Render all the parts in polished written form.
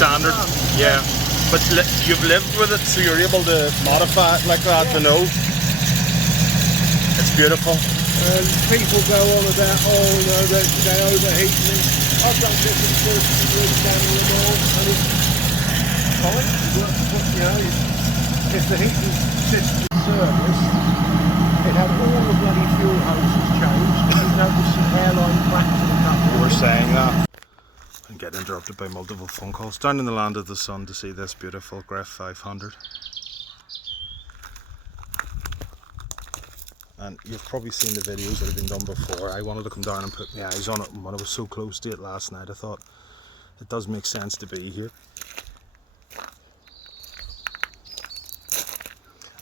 standard. Yeah. But you've lived with it, so you're able to modify it like that, you know. It's beautiful. And people go on about, oh no, they overheat me. I've done different systems down the wall, and it's fine. But you know, if the heating system serviced, it had all the bloody fuel hoses changed. You notice some hairline cracks in a couple. We're saying that. And get interrupted by multiple phone calls. Down in the land of the sun to see this beautiful Griff 500. And you've probably seen the videos that have been done before. I wanted to come down and put my eyes on it, and when I was so close to it last night I thought it does make sense to be here.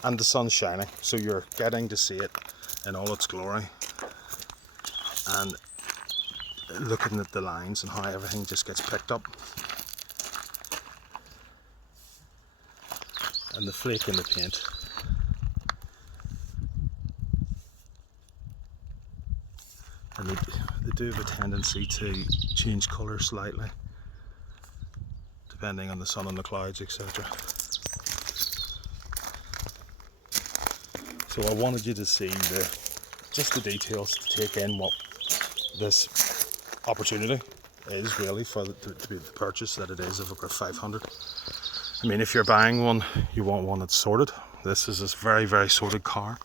And the sun's shining, so you're getting to see it in all its glory. And looking at the lines and how everything just gets picked up. And the flake in the paint. And they do have a tendency to change colour slightly, depending on the sun and the clouds, etc. So I wanted you to see just the details, to take in what this opportunity is really for to be the purchase that it is of a Griff 500. I mean, if you're buying one, you want one that's sorted. This is a very, very sorted car.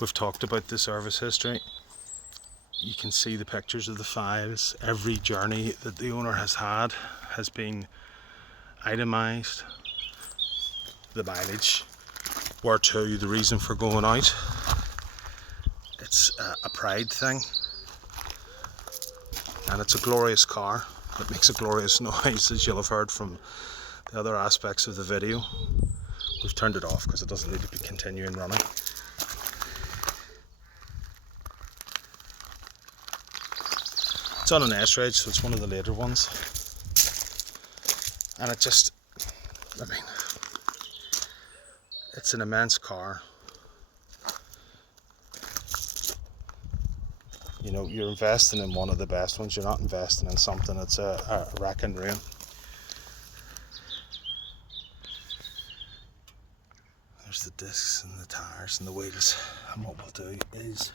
We've talked about the service history. You can see the pictures of the files. Every journey that the owner has had has been itemised. The mileage, where to, the reason for going out. It's a pride thing. And it's a glorious car. It makes a glorious noise, as you'll have heard from the other aspects of the video. We've turned it off because it doesn't need to be continuing running. It's on an S-Reg, so it's one of the later ones. And it just, I mean, it's an immense car. You know, you're investing in one of the best ones. You're not investing in something that's a rack and ruin. There's the discs and the tires and the wheels. And what we'll do is,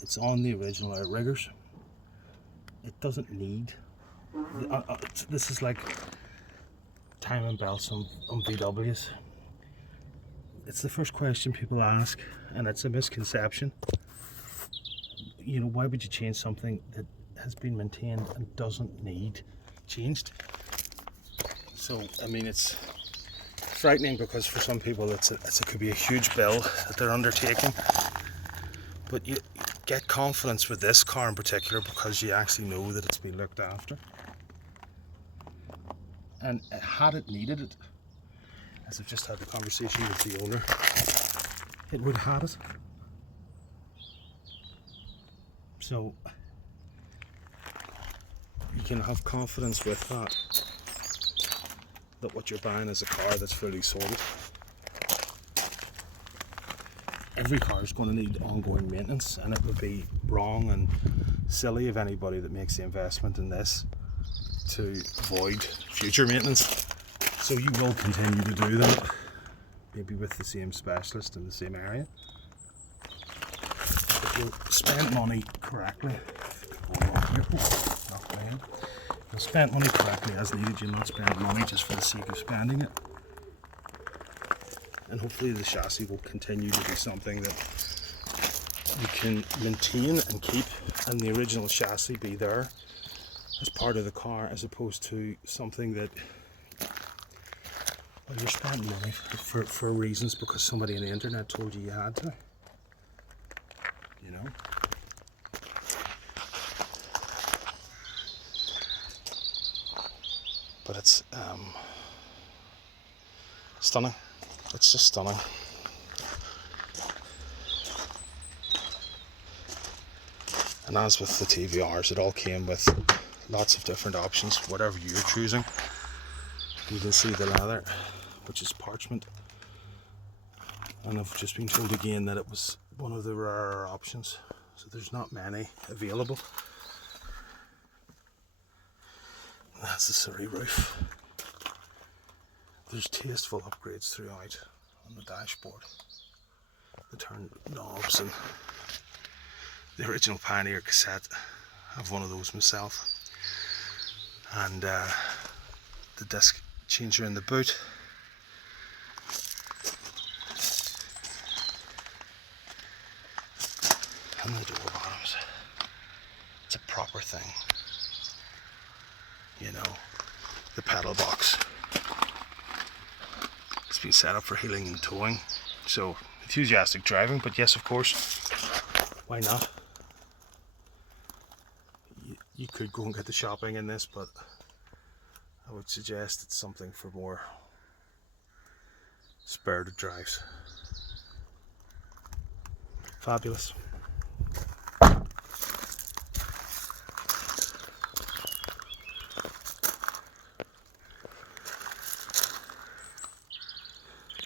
it's on the original outriggers. It doesn't need, this is like timing belts on VWs. It's the first question people ask, and it's a misconception. You know, why would you change something that has been maintained and doesn't need changed? So, I mean, it's frightening because for some people it could be a huge bill that they're undertaking. But you get confidence with this car in particular because you actually know that it's been looked after. And had it needed it, as I've just had the conversation with the owner, it would have had it. So you can have confidence with that what you're buying is a car that's fully sorted. Every car is going to need ongoing maintenance, and it would be wrong and silly of anybody that makes the investment in this to avoid future maintenance. So you will continue to do that, maybe with the same specialist in the same area. If you spend money correctly, you'll spend money correctly as needed. You'll not spend money just for the sake of spending it. And hopefully the chassis will continue to be something that you can maintain and keep, and the original chassis be there as part of the car, as opposed to something that, well, you're spending money for reasons because somebody on the internet told you had to, you know. But it's stunning. It's just stunning. And as with the TVRs, it all came with lots of different options, whatever you're choosing. You can see the leather, which is Parchment. And I've just been told again that it was one of the rarer options, so there's not many available. And that's the Surrey roof. there's tasteful upgrades throughout on the dashboard. The turn knobs and the original Pioneer cassette. I have one of those myself. And the disc changer in the boot. And the door bottoms. It's a proper thing. You know, the pedal box. It's been set up for heeling and towing. So, enthusiastic driving, but yes, of course, why not? You could go and get the shopping in this, but I would suggest it's something for more spirited drives. Fabulous.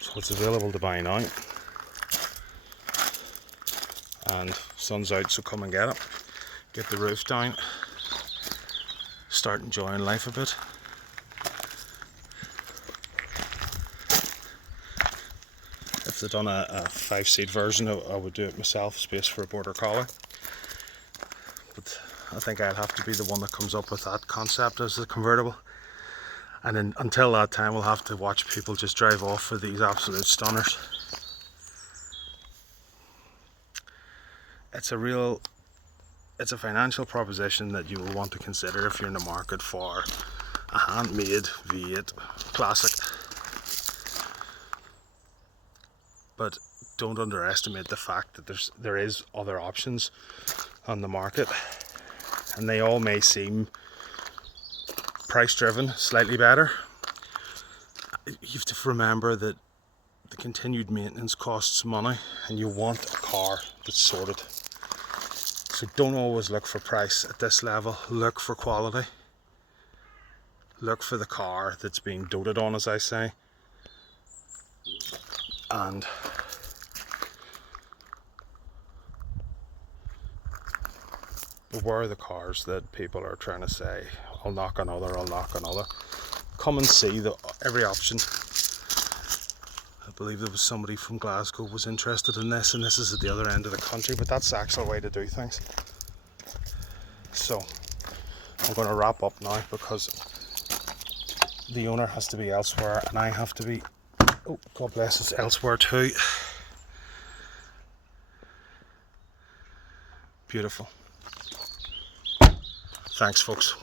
So it's available to buy now. And sun's out, so come and get it. Get the roof down. Start enjoying life a bit. If they'd done a 5-seat version, I would do it myself, space for a border collie. But I think I'd have to be the one that comes up with that concept as a convertible. And then until that time, we'll have to watch people just drive off with these absolute stunners. It's a financial proposition that you will want to consider if you're in the market for a handmade V8 Classic. But don't underestimate the fact that there is other options on the market, and they all may seem price driven, slightly better. You have to remember that the continued maintenance costs money, and you want a car that's sorted. So don't always look for price at this level, look for quality. Look for the car that's being doted on, as I say. And beware the cars that people are trying to say, I'll knock another, I'll knock another. Come and see every option. I believe there was somebody from Glasgow was interested in this, and this is at the other end of the country, but that's the actual way to do things. So I'm going to wrap up now because the owner has to be elsewhere and I have to be, oh God bless us, elsewhere too. Beautiful. Thanks folks.